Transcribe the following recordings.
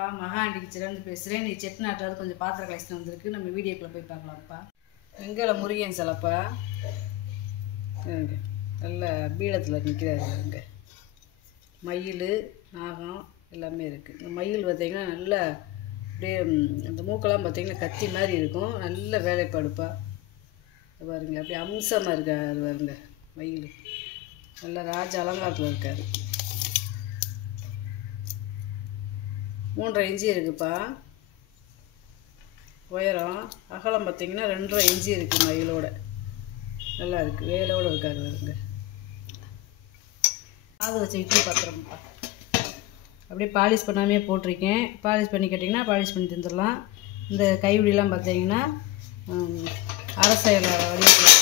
வணக்கம்ப்பா. மகா ஆண்டி கிச்சன்லேருந்து பேசுகிறேன். நீ செட்டிநாட்டில் கொஞ்சம் பாத்திர கலெக்ஷன் வந்திருக்கு. நம்ம வீடியோக்குள்ளே போய் பார்க்கலாம்ப்பா. வெங்கல முருகன் சிலப்பா நல்ல பீடத்தில் நிற்கிறாரு. இங்கே மயில் நாகம் எல்லாமே இருக்குது. இந்த மயில் பார்த்திங்கன்னா நல்லா அப்படியே அந்த மூக்கெல்லாம் பார்த்திங்கன்னா கத்தி மாதிரி இருக்கும். நல்ல வேலைப்பாடுப்பா. பாருங்க அப்படியே அம்சமாக இருக்கார் பாருங்க. மயில் நல்லா ராஜ அலங்காரத்தில் இருக்கார். 3.5 இன்ச்சு இருக்குப்பா உயரம். அகலம் பார்த்திங்கன்னா 2.5 இன்ச்சு இருக்குது. மயிலோட நல்லா இருக்குது. வேலோடு இருக்காரு வருங்க. காது வச்ச இட்லி பாத்திரம்ப்பா. அப்படியே பாலிஷ் பண்ணாமே போட்டிருக்கேன். பாலிஷ் பண்ணி கேட்டிங்கன்னா பாலிஷ் பண்ணி தந்துடலாம். இந்த கைவிடிலாம் பார்த்திங்கன்னா அரசையில் வடிவத்தில்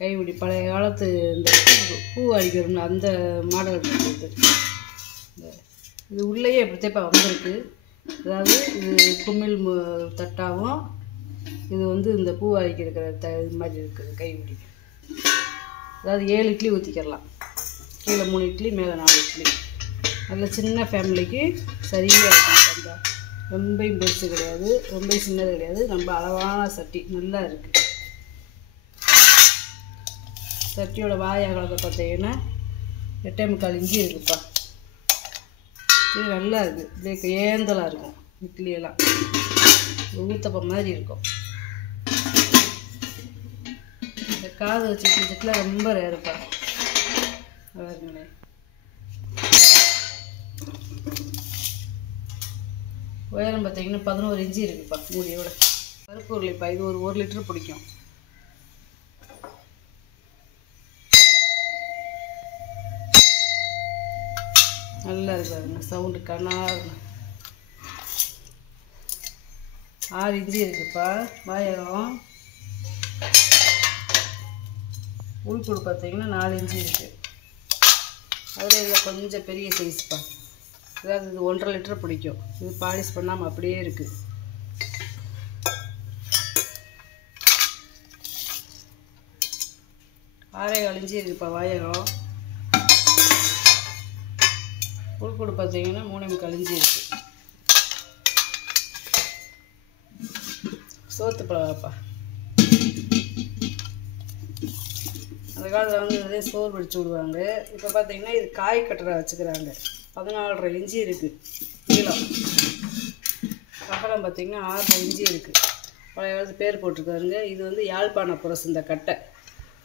கைவிடி பழைய காலத்து இந்த பூ அடிக்கிறோம்ல அந்த மாடல் இருக்குது. இது உள்ளேயே இப்படித்தேப்பா வந்திருக்கு. அதாவது இது குமிழ் தட்டாகவும் இது இந்த பூ அடிக்கிற இது மாதிரி இருக்குது கைவிடி. அதாவது 7 இட்லி ஊற்றிக்கிறலாம். கீழே 3 இட்லி மேலே 4 இட்லி. நல்ல சின்ன ஃபேமிலிக்கு சரியாக இருக்கும். அந்த ரொம்பையும் பெருசு கிடையாது, ரொம்ப சின்னது கிடையாது. ரொம்ப அளவான சட்டி நல்லா இருக்குது. சட்டியோட வாய் அகலத்தை பார்த்தீங்கன்னா 8.25 இன்ச்சு இருக்குப்பா. இது நல்லா இருக்குது. அப்படியே ஏந்தலாக இருக்கும். இட்லியெல்லாம் ஊத்தப்பம் மாதிரி இருக்கும். இந்த காது வச்சு இட்லிச்சட்டில் ரொம்ப ரேருப்பா. பாருங்களே உயரம் பார்த்தீங்கன்னா 11 இன்ச்சு இருக்குப்பா மூடியோட. பருப்பு உருளைப்பா. இது ஒரு 1 லிட்டர் பிடிக்கும். நல்லா இருக்காருங்க. சவுண்டு கனார் 6 இன்ச்சு இருக்குப்பா வாயகம். உள்கூடு பார்த்தீங்கன்னா 4 இன்ச்சு இருக்குது. அதில் இதில் கொஞ்சம் பெரிய சைஸ்ப்பா. அதாவது இது 1.5 லிட்டர் பிடிக்கும். இது பாலிஷ் பண்ணாமல் அப்படியே இருக்குது. ஆறே 4 இன்ச்சு இருக்குப்பா வாயகம். உள்கூடு பார்த்தீங்கன்னா 3.25 இன்ச்சு இருக்குது. சோத்து பழவாப்பா. அந்த காலத்தில் இதே சோறு பிடிச்சி விடுவாங்க. இப்போ பார்த்தீங்கன்னா இது காய் கட்டரை வச்சுக்கிறாங்க. 14.5 இன்ச்சு இருக்குது நீளம். அகலம் பார்த்தீங்கன்னா 6 இன்ச்சு இருக்குது. பழைய காலத்து பேர் போட்டிருக்காருங்க. இது யாழ்ப்பாண புரசு. இந்த கட்டை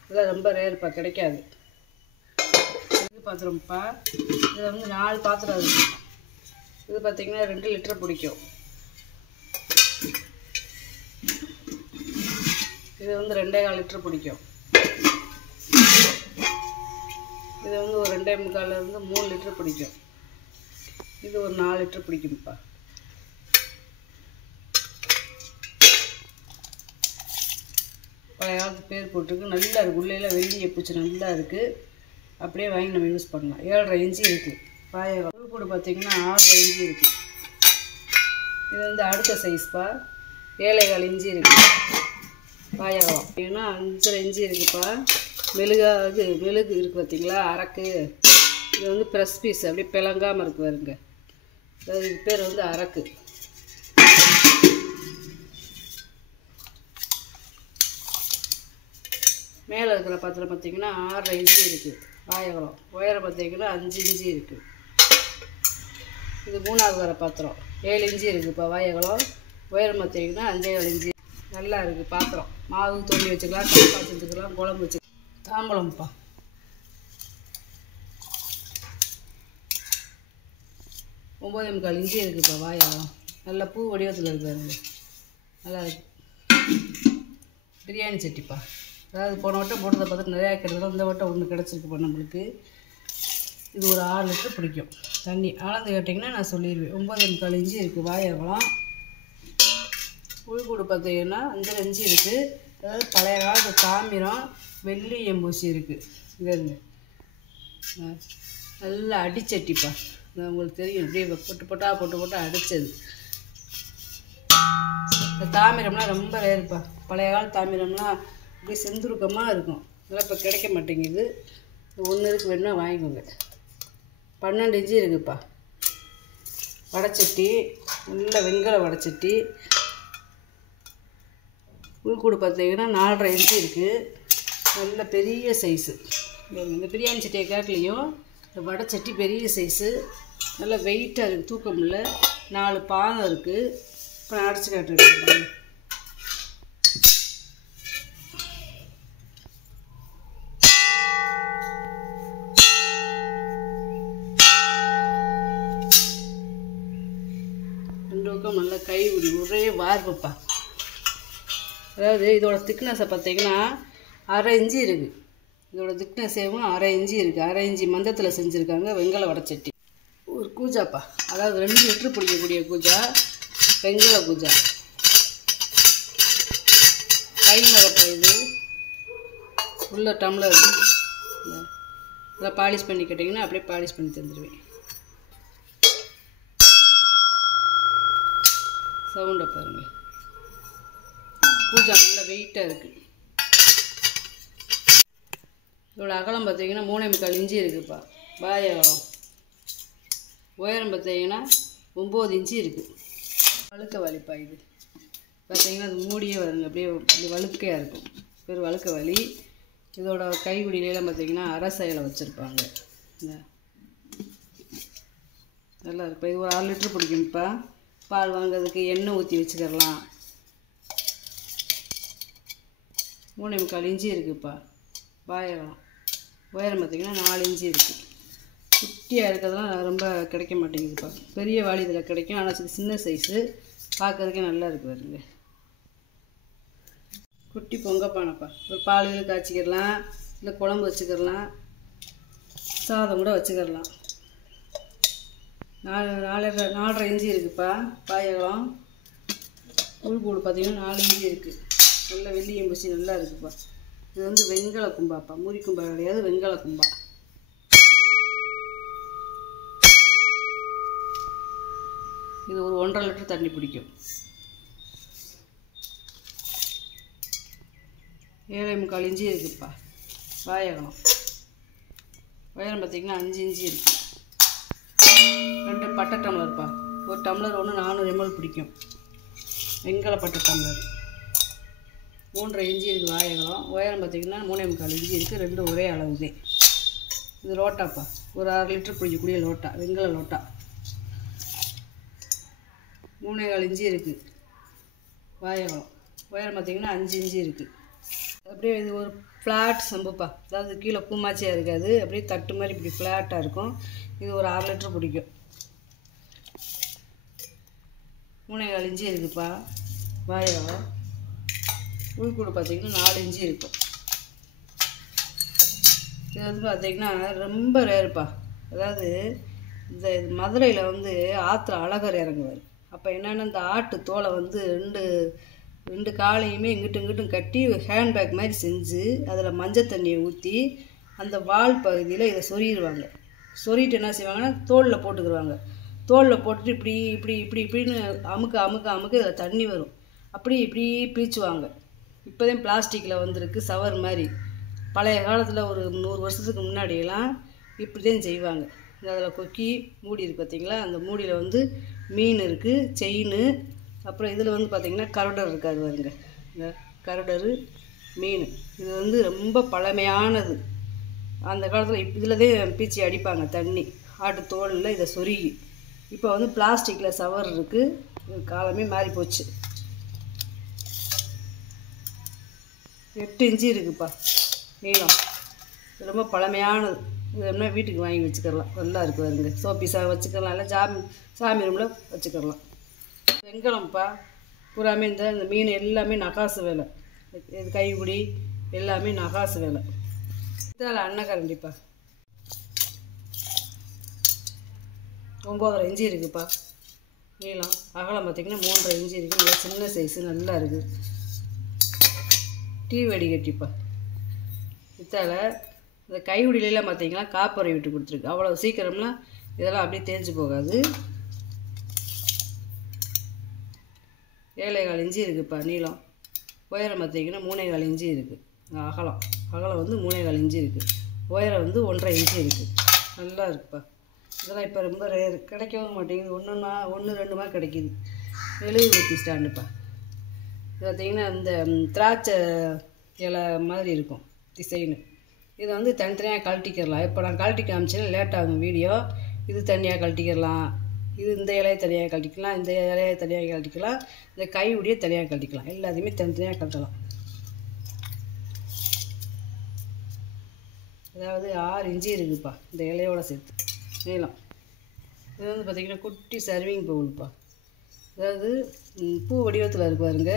இதெல்லாம் ரொம்ப ரேருப்பா, கிடைக்காது. இது பாத்திரம்ப்பா. இதில் 4 பாத்திரம் இருக்குது. இது பார்த்திங்கன்னா 2 லிட்டர் பிடிக்கும். இது 2.25 லிட்டர் பிடிக்கும். இது ஒரு 2.25 3 லிட்டர் பிடிக்கும். இது ஒரு 4 லிட்டர் பிடிக்கும்ப்பா. பழைய காலத்து பேர் போட்டிருக்கு. நல்லா இருக்குது. உள்ளேலாம் வெள்ளியை பூச்சி நல்லா இருக்குது. அப்படியே வாங்கி நம்ம யூஸ் பண்ணலாம். 7.5 இன்ச்சு இருக்குது வாயகம். உள்கூடு பார்த்திங்கன்னா 6.5 இன்ச்சு இருக்குது. இது அடுத்த சைஸ்ப்பா. 7.25 இன்ச்சு இருக்குது வாயகம். ஏன்னா 5.5 இன்ச்சு இருக்குப்பா. மெழுகு இருக்குது பார்த்திங்களா, அரக்கு. இது ப்ரெஸ் பீஸ் அப்படியே பிளங்காமல் இருக்குது வருங்க. அதாவது இது பேர் அரக்கு. மேலே இருக்கிற பாத்திரம் பார்த்திங்கன்னா 6.5 இன்ச்சு இருக்குது வாயகம். உயரம் பார்த்திங்கன்னா 5 இன்ச்சு இருக்குது. இது 3வது வர பாத்திரம் 7 இன்ச்சு இருக்குதுப்பா வாயகம். உயரம் பார்த்திங்கன்னா 5.25 இன்ச்சு. நல்லா இருக்குது பாத்திரம். மாவு தோண்டி வச்சுக்கலாம், சாப்பாடு செஞ்சுக்கலாம், குழம்பு வச்சுக்கலாம். தாம்பழம்ப்பா. 9.25 இன்ச்சு இருக்குதுப்பா வாயகம். நல்லா பூ வடிவத்தில் இருக்காருங்க. நல்லா இருக்கு. பிரியாணி சட்டிப்பா. அதாவது போன வட்டம் போட்டதை பார்த்து நிறையா கிடைக்கிறதுல இந்த வட்டம் ஒன்று கிடச்சிருக்குப்பா நம்மளுக்கு. இது ஒரு 6 லிட்டர் பிடிக்கும் தண்ணி. அளந்து கேட்டிங்கன்னா நான் சொல்லிடுவேன். 9.25 இன்ச்சு இருக்குது வாயகம். உள்கூடு பார்த்தீங்கன்னா 5.5 இன்ச்சு இருக்குது. அதாவது பழைய காலத்து தாமிரம் வெள்ளி எம்பூசி இருக்குது. இது நல்லா அடிச்சட்டிப்பா. உங்களுக்கு தெரியும். அப்படியே போட்டு அடித்தது. இந்த தாமிரம்லாம் ரொம்ப ரேருப்பா. பழைய கால தாமிரம்லாம் அப்படியே செந்துருக்கமாக இருக்கும். இதெல்லாம் இப்போ கிடைக்க மாட்டேங்குது. ஒன்று இருக்கு, வேணுன்னா வாங்கிக்கோங்க. 12 இன்ச்சு இருக்குப்பா. வடைச்சட்டி, நல்ல வெண்கல வடைச்சட்டி. உள்கூடு பார்த்தீங்கன்னா 4.5 இன்ச்சு இருக்குது. நல்ல பெரிய சைஸு. இந்த பிரியாணி சட்டியை காட்டிலையும் இந்த வடைச்சட்டி பெரிய சைஸு, நல்லா வெயிட்டாக இருக்குது, தூக்கம் இல்லை. 4 பாதம் இருக்குது. இப்போ நான் அடைச்சி காட்டுறேன். ரெண்டு பக்கம் நல்லா கை ஒரே வார்ப்புப்பா. அதாவது இதோட திக்னஸை பார்த்தீங்கன்னா 1/2 இன்ச்சு இருக்குது. இதோட திக்னஸேவும் 1/2 இன்ச்சு இருக்குது. 1/2 இன்ச்சு மந்தத்தில் செஞ்சுருக்காங்க வெண்கல வடைச்சட்டி. ஒரு கூஜாப்பா, அதாவது 2 லிட்டர் பிடிக்கக்கூடிய கூஜா, வெண்கல கூஜா. கை மரப்பா இது, உள்ள டம்ளர். இதெல்லாம் பாலிஷ் பண்ணி கேட்டிங்கன்னா அப்படியே பாலிஷ் பண்ணி தந்துடுவேன். சவுண்டை பாருங்கள். கூஜா நல்லா வெயிட்டாக இருக்குது. இதோட அகலம் பார்த்தீங்கன்னா 3.25 இன்ச்சு இருக்குதுப்பா. பாய் அகலம். உயரம் பார்த்தீங்கன்னா 9 இன்ச்சு இருக்குது. வழுக்க வலிப்பா இது பார்த்தீங்கன்னா அது மூடியே வருங்க, அப்படியே வழுக்கையாக இருக்கும். பேர் வழுக்க வலி. இதோட கைப்பிடியிலாம் பார்த்தீங்கன்னா அரசையில் வச்சுருப்பாங்க. நல்லா இருக்குப்பா. இது ஒரு 6 லிட்டர் பிடிக்கும்ப்பா. பால் வாங்கிறதுக்கு எண்ணெய் ஊற்றி வச்சுக்கிறலாம். 3.25 இன்ச்சு இருக்குதுப்பா. பாயகம். உயரம் பார்த்திங்கன்னா 4 இன்ச்சு இருக்குது. குட்டியாக இருக்கிறதுலாம் ரொம்ப கிடைக்க மாட்டேங்குதுப்பா. பெரிய வாளி இதில் கிடைக்கும், ஆனால் சின்ன சைஸு, பார்க்கறதுக்கே நல்லா இருக்கு பாருங்க. குட்டி பொங்கப்பானப்பா. ஒரு பால் காய்ச்சிக்கிடலாம், இல்லை குழம்பு வச்சுக்கிடலாம், சாதம் கூட வச்சுக்கிடலாம். 4.5 இன்ச்சு இருக்குதுப்பா. பாயகம். உள்கூடு பார்த்திங்கன்னா 4 இன்ச்சு இருக்குது. நல்ல வெள்ளி எம்பூசி நல்லா இருக்குதுப்பா. இது வந்து வெண்கல கும்பாப்பா. மூரி கும்பா கிடையாது, வெண்கல கும்பா. இது ஒரு 1.5 லிட்டர் தண்ணி பிடிக்கும். 7.25 இன்ச்சு இருக்குதுப்பா. வாயகலம். உயரம் பார்த்திங்கன்னா 5 இன்ச்சு இருக்குது. 2 பட்டை டம்ளர்ப்பா. ஒரு டம்ளர் ஒன்று 400 ml பிடிக்கும். வெண்கல பட்டை டம்ளர். 3.5 இன்ச்சு இருக்குது வாயகலம். உயரம் பார்த்திங்கன்னா 3.25 இன்ச்சு இருக்குது. 2 ஒரே அளவுதே. இது லோட்டாப்பா. ஒரு 6 லிட்டர் பிடிக்கக்கூடிய லோட்டா, வெண்கல லோட்டா. 3.25 இன்ச்சு இருக்குது வாயகலம். உயரம் பார்த்திங்கன்னா 5 இன்ச்சு இருக்குது. அப்படியே இது ஒரு ஃப்ளாட் சம்புப்பா. அதாவது கீழே பூமாச்சியாக இருக்காது, அப்படியே தட்டு மாதிரி இப்படி ஃப்ளாட்டாக இருக்கும். இது ஒரு 6 லிட்டர் பிடிக்கும். 3.25 இன்ச்சு இருக்குதுப்பா வாயகலம். உள்கூடு பார்த்திங்கன்னா 4 இன்ச்சு இருக்கும். இது வந்து பார்த்திங்கன்னா ரொம்ப ரேருப்பா. அதாவது இந்த மதுரையில் வந்து ஆற்றுல அழகர் இறங்குவார். அப்போ என்னென்னா இந்த ஆட்டு தோலை வந்து ரெண்டு காலையுமே இங்கிட்டும் கட்டி ஹேண்ட்பேக் மாதிரி செஞ்சு அதில் மஞ்சள் தண்ணியை ஊற்றி அந்த வால் பகுதியில் இதை சொருகிடுவாங்க. சொருகிட்டு என்ன செய்வாங்கன்னா தோலில் போட்டுக்கிடுவாங்க. தோலில் போட்டுட்டு இப்படின்னு அமுக்க இதில் தண்ணி வரும். இப்படி பீச்சுவாங்க. இப்போதான் பிளாஸ்டிக்கில் வந்திருக்கு சவர் மாதிரி. பழைய காலத்தில் ஒரு 100 வருஷத்துக்கு முன்னாடியெல்லாம் இப்படி தான் செய்வாங்க. அதில் கொக்கி மூடி இருக்குது பார்த்திங்களா, அந்த மூடியில் வந்து மீன் இருக்குது, செயின், அப்புறம் இதில் வந்து பார்த்திங்கன்னா கருடர் இருக்காது பாருங்க. இந்த கருடரு மீன் இது வந்து ரொம்ப பழமையானது. அந்த காலத்தில் இதில் தான் பீச்சி அடிப்பாங்க தண்ணி, ஆட்டு தோலில் இதை சொருகி. இப்போ வந்து பிளாஸ்டிக்கில் சவர் இருக்குது. காலமே மாறி போச்சு. 8 இன்ச்சு இருக்குதுப்பா நீளம். ரொம்ப பழமையானது. இது என்ன வீட்டுக்கு வாங்கி வச்சுக்கலாம். நல்லா இருக்குது வருங்க. சோப்பீஸா வச்சுக்கலாம், இல்லை சாமி ரூமில் வச்சுக்கலாம். வெண்கலம்ப்பா. பூராமே இந்த மீன் எல்லாமே நகாசு வேலை. இது கைப்பிடி எல்லாமே நகாசு வேலை. இதில் அன்னக்கரண்டிப்பா. 9.5 இன்ச்சு இருக்குதுப்பா நீளம். அகலம் பார்த்திங்கன்னா 3.5 இன்ச்சு இருக்குது. நல்லா சின்ன சைஸு, நல்லா இருக்குது. டீ வடிகட்டிப்பா. இத்தால் இந்த கைவிடிலாம் பார்த்திங்கன்னா காப்பரை விட்டு கொடுத்துருக்கு. அவ்வளோ சீக்கிரம்லாம் இதெல்லாம் அப்படியே தேஞ்சு போகாது. 7.25 இன்ச்சு இருக்குதுப்பா நீளம். உயரம் பார்த்திங்கன்னா 3.25 இன்ச்சு இருக்குது. அகலம் வந்து 3.25 இன்ச்சு இருக்குது. உயரம் வந்து 1.5 இன்ச்சு இருக்குது. நல்லா இருக்குப்பா. இதெல்லாம் இப்போ ரொம்ப ரேர், கிடைக்கவும் மாட்டேங்குது. ஒன்று ரெண்டுமா கிடைக்கிது. மெழுகுவர்த்தி ஸ்டாண்டுப்பா. இது பார்த்திங்கன்னா இந்த திராட்சை இலை மாதிரி இருக்கும் டிசைனு. இதை வந்து தனித்தனியாக கழட்டிக்கிறலாம். இப்போ நான் கழட்டி காமிச்சேன்னா லேட் ஆகும் வீடியோ. இது தனியாக கழட்டிக்கிறலாம், இது இந்த இலையை தனியாக கழட்டிக்கலாம், இந்த இலையை தனியாக கழட்டிக்கலாம், இந்த கையுடைய தனியாக கழட்டிக்கலாம். எல்லாத்தையுமே தனித்தனியாக கழட்டலாம். அதாவது 6 இன்ச்சு இருக்குதுப்பா இந்த இலையோட சேர்த்து நீளம். இது வந்து பார்த்திங்கன்னா குட்டி சர்விங் பவுல்ப்பா. அதாவது பூ வடிவத்தில் இருக்கு பாருங்க,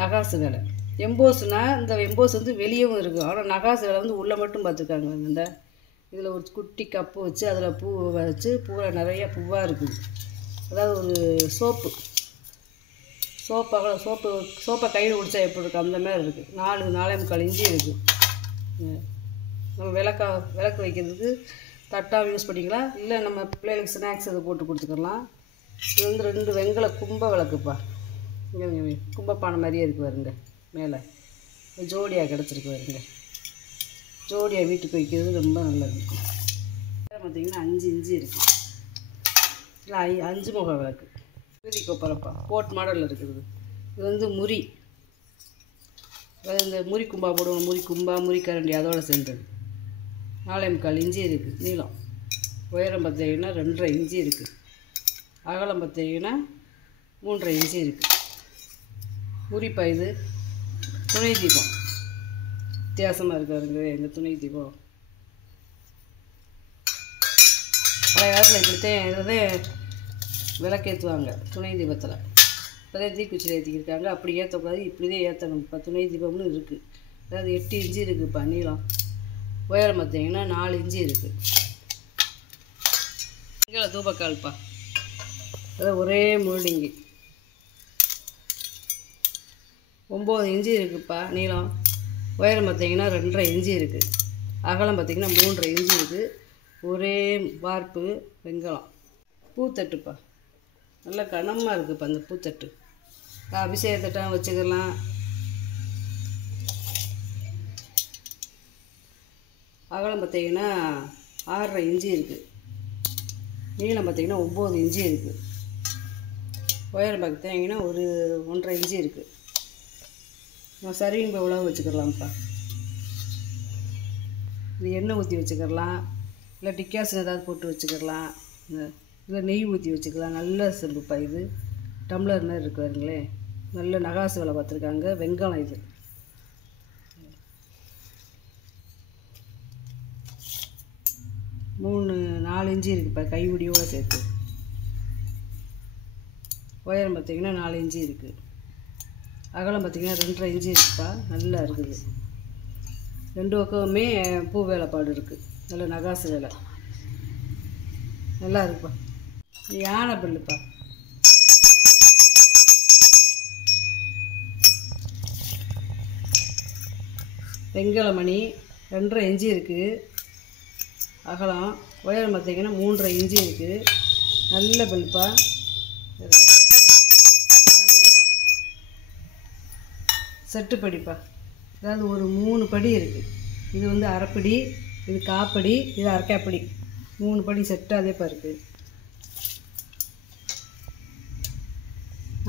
நகாசு வேலை. எம்போஸ்னால் இந்த எம்போஸ் வந்து வெளியவும் இருக்கும், ஆனால் நகாசு வேலை வந்து உள்ளே மட்டும் பார்த்துருக்காங்க. இந்த இதில் ஒரு குட்டி கப்பு வச்சு அதில் பூ வச்சு பூவில் நிறைய பூவாக இருக்குது. அதாவது ஒரு சோப்பை கையில் குடித்தா எப்படி இருக்குது அந்த மாதிரி இருக்குது. 4.25 இன்ச்சு இருக்குது. நம்ம விளக்கு வைக்கிறதுக்கு தட்டாக யூஸ் பண்ணிக்கலாம், இல்லை நம்ம பிள்ளைகளுக்கு ஸ்நாக்ஸ் இதை போட்டு கொடுத்துக்கலாம். இது வந்து 2 வெங்கல கும்ப விளக்குப்பா. இங்கே கும்பப்பானை மாதிரியே இருக்குது பாருங்க, மேலே ஜோடியாக கிடச்சிருக்கு பாருங்க. ஜோடியாக வீட்டுக்கு வைக்கிறது ரொம்ப நல்லது. பார்த்திங்கன்னா 5 இன்ச்சு இருக்குது. இல்லை 5 முக விளக்கு விதி கொப்பரப்பா போட் மாடலில் இருக்குது. இது வந்து முறி, அதாவது இந்த முறி கும்பா போடுவோம், முறி கரண்டி அதோடு சேர்ந்தது. 4.25 இன்ச்சு இருக்குது நீளம். உயரம் பார்த்திங்கன்னா 2.5 இன்ச்சு இருக்குது. அகலம் பார்த்திங்கன்னா 3.5 இன்ச்சு இருக்குது. முறிப்பா. இது துணை தீபம் வித்தியாசமாக இருக்காருங்க எங்கள் துணை தீபம். பழைய காலத்தில் இப்படித்தான் இதை விளக்கேற்றுவாங்க துணை தீபத்தில். இப்போதே தீக்குச்சியில் ஏற்றிக்கிருக்காங்க. அப்படி ஏற்றக்கூடாது, இப்படிதான் ஏற்றணும். இப்போ துணை தீபம்னு இருக்குது. அதாவது 8 இன்ச்சு இருக்குதுப்பா நீளம். உயரம் பார்த்திங்கன்னா 4 இன்ச்சு இருக்குது. இங்கே தூபக்கால்ப்பா. அதாவது ஒரே மோல்டிங்கு 9 இன்ச்சு இருக்குதுப்பா நீளம். உயரம் பார்த்திங்கன்னா 2.5 இன்ச்சு இருக்குது. அகலம் பார்த்திங்கன்னா 3.5 இன்ச்சு இருக்குது. ஒரே வார்ப்பு வெங்கலம். பூத்தட்டுப்பா, நல்லா கனமாக இருக்குதுப்பா அந்த பூத்தட்டு. அபிஷேக தட்டாக வச்சுக்கலாம். அகலம் பார்த்திங்கன்னா 6.5 இன்ச்சு இருக்குது. நீளம் பார்த்திங்கன்னா 9 இன்ச்சு இருக்குது. உயரம் பார்த்திங்கன்னா ஒரு 1.5 இன்ச்சு இருக்குது. நம்ம சர்விங் பவுலாக வச்சுக்கலாம்ப்பா. இது எண்ணெய் ஊற்றி வச்சுக்கலாம், இல்லை டிக்காசன் ஏதாவது போட்டு வச்சுக்கலாம், இல்லை நெய் ஊற்றி வச்சுக்கலாம். நல்ல செம்புப்பா. இது டம்ளர் மாதிரி இருக்கு பாருங்களே, நல்ல நகாசு வேலை பார்த்துருக்காங்க. வெங்காயம் இது 4 இன்ச்சு இருக்குதுப்பா கைவிடியோடு சேர்த்து. உயரம் பார்த்திங்கன்னா 4 இன்ச்சு இருக்குது. அகலம் பார்த்திங்கன்னா 2.5 இன்ச்சு இருக்குதுப்பா. நல்லா இருக்குது. 2 பக்கமுமே பூ வேலைப்பாடு இருக்குது. நல்ல நகாசு வேலை நல்லா இருக்குப்பா. யானை பில்லுப்பா. வெங்கல மணி 2.5 இன்ச்சு இருக்குது. அகலம் உயரம் பார்த்திங்கன்னா 3.5 இன்ச்சு இருக்குது. நல்ல பல்பா. செட்டு படிப்பா. அதாவது ஒரு 3 படி இருக்குது. இது வந்து அரைப்படி, இது காப்படி, இது அரைக்காப்படி. 3 படி செட்டாக அதேப்பா இருக்குது.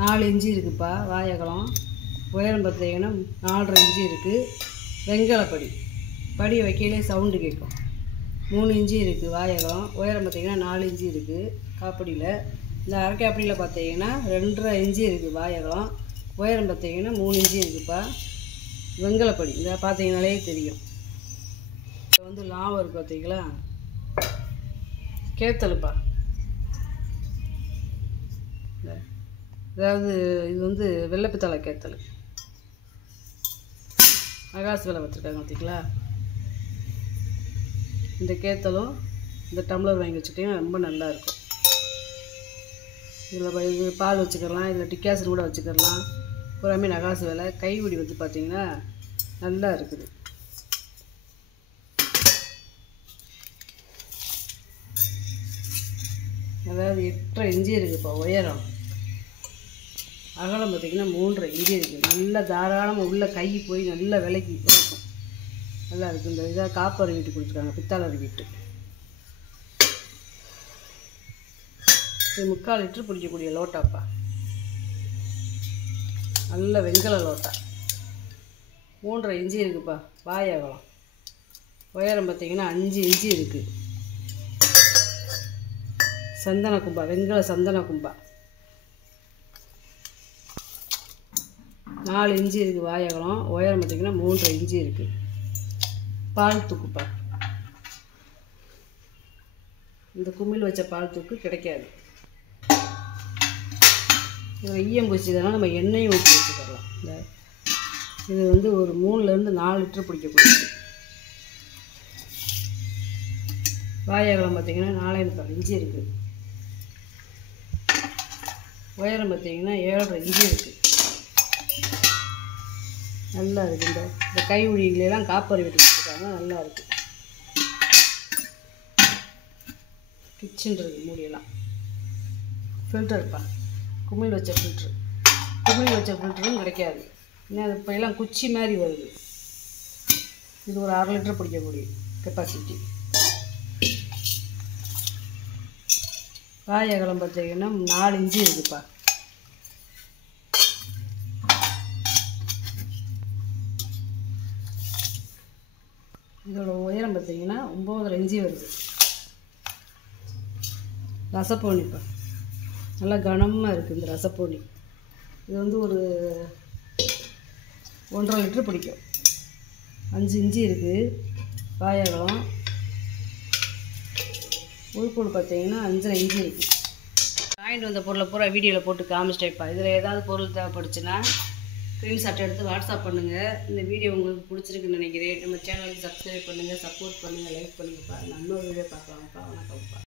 4 இன்ச்சு இருக்குதுப்பா வாயகலம். உயரம் பார்த்திங்கன்னா 4.5 இன்ச்சு இருக்குது. வெங்கலப்படி. படி வைக்கையிலே சவுண்டு கேட்கும். 3 இன்ச்சு இருக்குது வாயகலம். உயரம் பார்த்திங்கன்னா 4 இன்ச்சு இருக்குது காப்படியில். இந்த அரைக்காப்படியில் பார்த்திங்கன்னா 2.5 இன்ச்சு இருக்குது வாயகலம். உயரம் பார்த்திங்கன்னா 3 இன்ச்சு இருக்குதுப்பா. வெங்கலப்படி இந்த பார்த்தீங்கனாலே தெரியும். இப்போ வந்து லாபம் இருக்குது பார்த்தீங்களா. கேத்தலுப்பா. அதாவது இது வந்து வெள்ளைப்பித்தளை கேத்தல். நகாசு வேலை வச்சுருக்காங்க பார்த்தீங்களா. இந்த கேத்தலும் இந்த டம்ளர் வாங்கி வச்சுக்கிட்டிங்கன்னா ரொம்ப நல்லாயிருக்கும். இதில் இது பால் வச்சுக்கலாம், இதில் டிக்காசன் கூட வச்சுக்கலாம். பூராமே நகாசு வேலை. கைவிடி வந்து பார்த்திங்கன்னா நல்லா இருக்குது. அதாவது 8.5 இன்ச்சு இருக்குதுப்பா உயரம். அகலம் பார்த்திங்கன்னா 3.5 இன்ச்சு இருக்குது. நல்லா தாராளமாக உள்ள கை போய் நல்லா விலைக்கு இருக்கும். நல்லா இருக்குது. இந்த இதாக காப்பர் வீட்டு கொடுத்துருக்காங்க, பித்தாளர் வீட்டு. இது 3/4 லிட்டர் பிடிக்கக்கூடிய லோட்டாப்பா, நல்ல வெங்கல லோட்டா. 3.5 இன்ச்சு இருக்குப்பா வாய் அகலம். உயரம் பார்த்திங்கன்னா 5 இன்ச்சு இருக்குது. சந்தன கும்பா, வெங்கல சந்தன கும்பா. 4 இன்ச்சு இருக்குது வாய் அகலம். உயரம் பார்த்திங்கன்னா 3.5 இன்ச்சு இருக்குது. பால் தூக்குப்பா. இந்த குமிழ் வச்ச பால் தூக்கு கிடைக்காது. இதில் ஈயம் பூச்சிக்கிறதுனால நம்ம எண்ணெயும் ஊற்றி வச்சுக்கலாம். இது வந்து ஒரு 3லேருந்து 4 லிட்டர் பிடிக்கக்கூடியது. வாய் அகலம் பார்த்திங்கன்னா 4.25 இன்ச்சு இருக்குது. உயரம் பார்த்திங்கன்னா 7.5 இன்ச்சு இருக்குது. நல்லா இருக்குது. இந்த கை உழிகளெல்லாம் காப்பறி வெட்டி வச்சுருக்காங்க, நல்லா இருக்குது. கிச்சன் இருக்குது மூடியெல்லாம். ஃபில்டர்ப்பா, குமிழ் வச்ச ஃபில்ட்ரு. குமிழ் வச்ச ஃபில்டரும் கிடைக்காது. இன்னும் அது இப்போ எல்லாம் குச்சி மாதிரி வருது. இது ஒரு 1/2 லிட்டர் பிடிக்கக்கூடிய கெப்பாசிட்டி. வாய் அகலம் பார்த்திங்கன்னா 4 இன்ச்சு இருக்குதுப்பா. இதோட உயரம் பார்த்திங்கன்னா 9.5 இன்ச்சு வருது. ரசப்போனிப்பா, நல்லா கனமாக இருக்குது இந்த ரசப்போனி. இது வந்து ஒரு 1.5 லிட்டர் பிடிக்கும். 5 இன்ச்சு இருக்குது வாய் அகலம். உள்கூடு பார்த்திங்கன்னா 5.5 இன்ச்சு இருக்குது. வாங்கிட்டு வந்த பொருளை பூரா வீடியோவில் போட்டு காமிச்சிட்டேப்பா. இதில் ஏதாவது பொருள் தேவைப்படுச்சுன்னா ஸ்க்ரீன்ஷாட் எடுத்து வாட்ஸ்அப் பண்ணுங்கள். இந்த வீடியோ உங்களுக்கு பிடிச்சிருக்குன்னு நினைக்கிறேன். நம்ம சேனலுக்கு சப்ஸ்கிரைப் பண்ணுங்கள், சப்போர்ட் பண்ணுங்கள், லைக் பண்ணுங்கப்பா. இன்னொரு வீடியோ பார்க்கலாம்ப்பா. வணக்கம்ப்பா.